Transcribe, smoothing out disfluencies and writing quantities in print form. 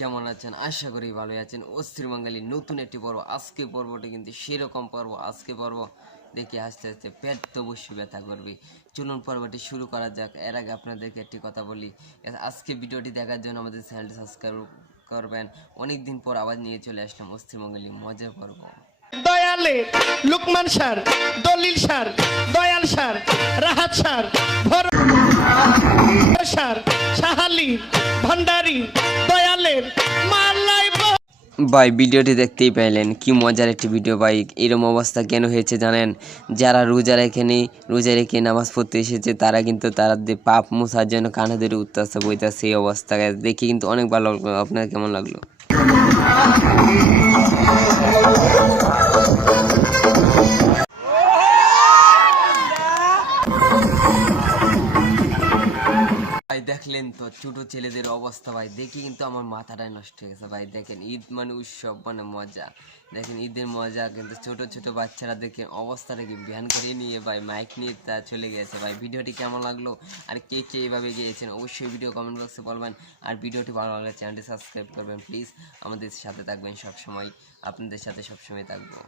কেমন আছেন? আশা করি ভালোই আছেন। অস্থির বাঙালির নতুন একটি পর্ব। আজকে পর্বটি কিন্তু সেরকম পর্ব। আজকে পর্ব দেখে হাসতে হাসতে পেট তো অবশ্যই ব্যথা করবে। চলুন পর্বটি শুরু করা যাক। এর আগে আপনাদেরকে একটি কথা বলি, আজকে ভিডিওটি দেখার জন্য আমাদের চ্যানেলটি সাবস্ক্রাইব করবেন। অনেকদিন পর আবার নিয়ে চলে আসলাম অস্থির বাঙালি মজার পর্ব। দয়ালে লুকমান স্যার, দলিল sir, Dayal sir, Rahat sir, sir, সাহালি, ভান্ডারি, দয়ালের মালাই। ভাই ভিডিওটি দেখতেই পাইলেন, কি মজার একটি ভিডিও ভাই। এরকম অবস্থা কেন হয়েছে জানেন? যারা রোজা রেখে নামাজ পড়তে এসেছে তারা কিন্তু তাদের পাপ মোছার জন্য কানে ধরে উঠতেছে বইতেছে। সেই অবস্থা দেখে কিন্তু অনেক ভালো লাগলো। আপনার কেমন লাগলো? ভাই দেখলেন তো ছোট ছেলেদের অবস্থা ভাই, দেখি কিন্তু আমার মাথাটাই নষ্ট হয়ে গেছে ভাই। দেখেন ঈদ মানে উৎসব মানে মজা, দেখেন ঈদের মজা, কিন্তু ছোট ছোট বাচ্চারা দেখেন অবস্থাটাকে বিহান করে নিয়ে ভাই মাইক নিয়ে তা চলে গেছে ভাই। ভিডিওটি কেমন লাগলো আর কে কে এইভাবে গিয়েছেন অবশ্যই ভিডিও কমেন্ট বক্সে বলবেন। আর ভিডিওটি ভালো লাগলে চ্যানেলটি সাবস্ক্রাইব করবেন প্লিজ। আমাদের সাথে থাকবেন সবসময়, আপনাদের সাথে সবসময় থাকবো।